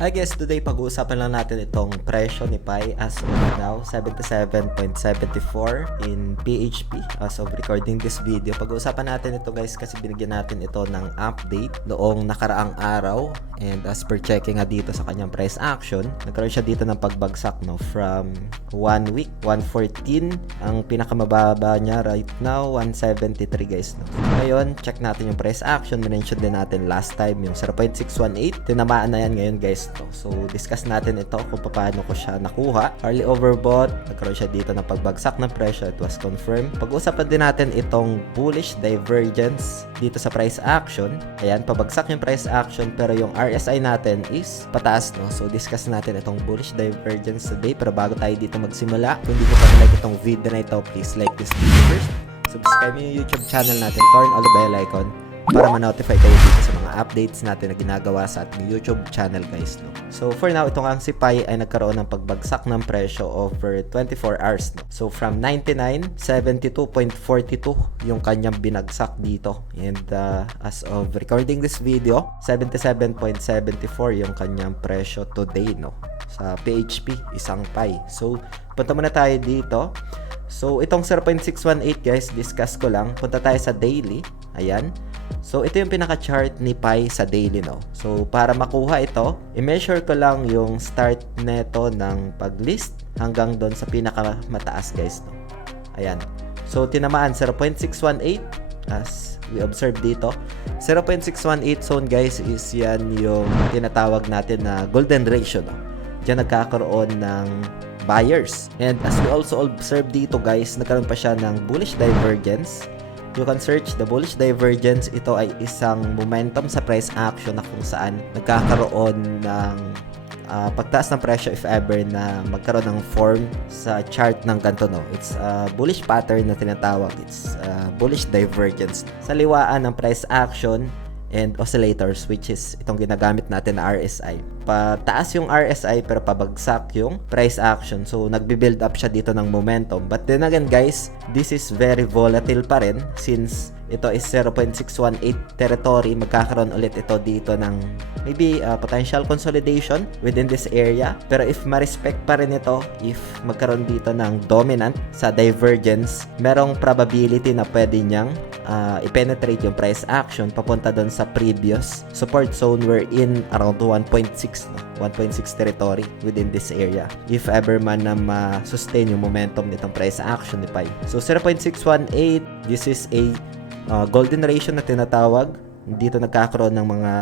Hi guys, today pag-uusapan lang natin itong presyo ni Pi as of now, 77.74 in PHP as of recording this video. Pag-uusapan natin ito guys kasi binigyan natin ito ng update noong nakaraang araw, and as per checking nga dito sa kanyang price action, nagkaroon siya dito ng pagbagsak from 1 week, 114. Ang pinakamababa niya right now, 173 guys. Ngayon, check natin yung price action. Mention din natin last time yung 0.618. Tinamaan na yan ngayon guys. So, discuss natin ito kung paano ko siya nakuha. Early overbought, nagkaroon siya dito ng pagbagsak ng presyo. It was confirmed. Pag-usapan din natin itong bullish divergence dito sa price action. Ayan, pabagsak yung price action pero yung RSI natin is pataas, no? So, discuss natin itong bullish divergence today. Pero bago tayo dito magsimula, kung hindi ko pa like itong video na ito, please like this video first. Subscribe yung YouTube channel natin, turn on the bell icon para ma-notify kayo dito sa mga updates natin na ginagawa sa ating YouTube channel guys, no? So for now, itong ang si Pi ay nagkaroon ng pagbagsak ng presyo over 24 hours, no? So from 99, 72.42 yung kanyang binagsak dito, and as of recording this video, 77.74 yung kanyang presyo today, no? Sa PHP, isang Pi. So punta muna tayo dito. So itong 0.618 guys, discuss ko lang. Punta tayo sa daily. Ayan. So ito yung pinaka-chart ni Pi sa daily, no. So para makuha ito, i-measure ko lang yung start neto ng pag-list hanggang doon sa pinaka-mataas guys, no. Ayan. So tinamaan 0.618 as we observe dito. 0.618 zone guys is yan yung tinatawag natin na golden ratio, no. Diyan nagkakaroon ng buyers. And as we also observe dito guys, nagkaroon pa siya ng bullish divergence. You can search the bullish divergence. Ito ay isang momentum sa price action na kung saan nagkakaroon ng pagtaas ng presyo if ever na magkaroon ng form sa chart ng ganito, no. It's a bullish pattern na tinatawag. It's bullish divergence. Sa liwaan ng price action and oscillators, which is itong ginagamit natin na RSI. Pataas yung RSI pero pabagsak yung price action. So nagbi-build up siya dito ng momentum. But then again guys, this is very volatile pa rin since ito is 0.618 territory. Magkakaroon ulit ito dito ng maybe potential consolidation within this area. Pero if ma-respect pa rin ito, if magkaroon dito ng dominant sa divergence, merong probability na pwede niyang i-penetrate yung price action papunta doon sa previous support zone wherein around 1.6, no? 1.6 territory within this area if ever man na ma-sustain yung momentum nitong price action ni Pi. So 0.618, this is a golden ratio na tinatawag. Dito nagkakaroon ng mga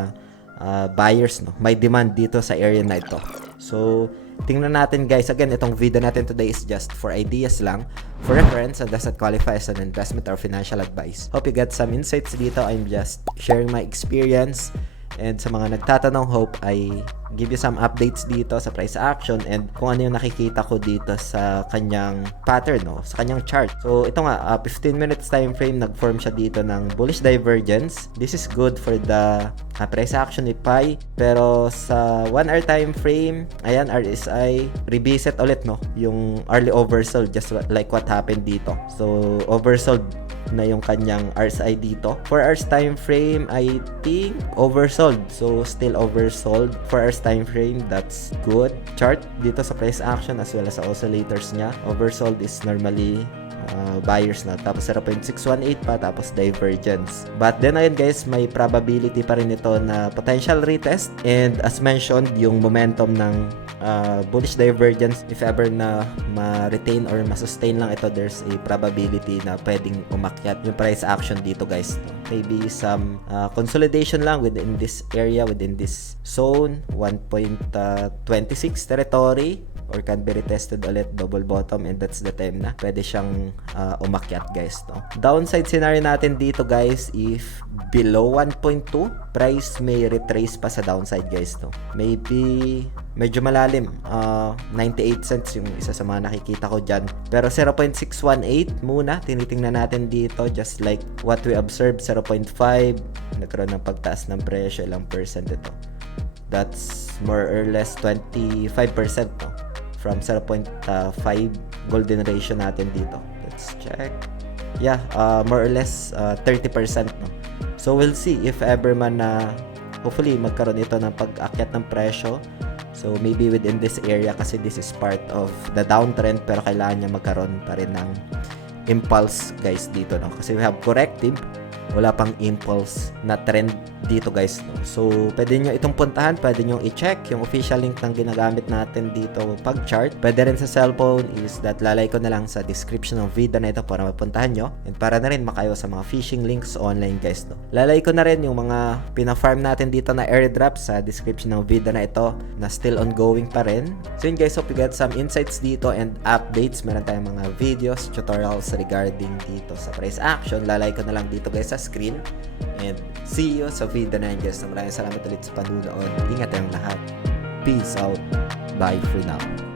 buyers, no? May demand dito sa area na ito. So tingnan natin guys. Again, itong video natin today is just for ideas lang, for reference, and doesn't qualify as an investment or financial advice. Hope you get some insights dito. I'm just sharing my experience. And sa mga nagtatanong, hope I give you some updates dito sa price action and kung ano yung nakikita ko dito sa kanyang pattern, no, sa kanyang chart. So ito nga, 15 minutes time frame, nag-form siya dito ng bullish divergence. This is good for the price action ni Pi. Pero sa 1 hour time frame, ayan, RSI revisit ulit, no, yung early oversold, just like what happened dito. So oversold na yung kanyang RSI dito. 4 hours time frame, I think oversold. So still oversold. 4 hours time frame, that's good. Chart dito sa price action as well as sa oscillators niya. Oversold is normally buyers na. Tapos 0.618 pa, tapos divergence. But then again guys, may probability pa rin ito na potential retest. And as mentioned, yung momentum ng bullish divergence, if ever na ma-retain or ma-sustain lang ito, there's a probability na pwedeng umakyat yung price action dito guys. Maybe some consolidation lang within this area, within this zone, 1.26 territory, or can be retested ulit, double bottom, and that's the time na pwede siyang umakyat guys, no? Downside scenario natin dito guys, if below 1.2, price may retrace pa sa downside guys, no? Maybe medyo malalim, 98 cents yung isa sa mga nakikita ko dyan. Pero 0.618 muna, tinitingnan natin dito, just like what we observed, 0.5, nagkaroon ng pagtaas ng presyo, ilang percent ito? That's more or less 25%, no? From 0.5 golden ratio natin dito. Let's check. Yeah, more or less 30%, no? So we'll see if ever man na hopefully magkaroon ito ng pag-akyat ng presyo So maybe within this area kasi this is part of the downtrend pero kailangan niya magkaroon pa rin ng impulse guys dito, no? Kasi we have corrective, wala pang impulse na trend dito guys, no? So pwede nyo itong puntahan, pwede nyo i-check yung official link ng ginagamit natin dito pag chart. Pwede rin sa cellphone is that lalay ko na lang sa description ng video na ito para mapuntahan nyo, and para na rin makayo sa mga phishing links online guys, no? Lalay ko na rin yung mga pina-farm natin dito na airdrop sa description ng video na ito na still ongoing pa rin. So yun guys, hope you get some insights dito and updates. Meron tayong mga videos, tutorials regarding dito sa price action. Lalay ko na lang dito guys sa screen, and see you sa video na yun guys. Maraming salamat ulit sa panunood. Ingat tayong lahat. Peace out. Bye for now.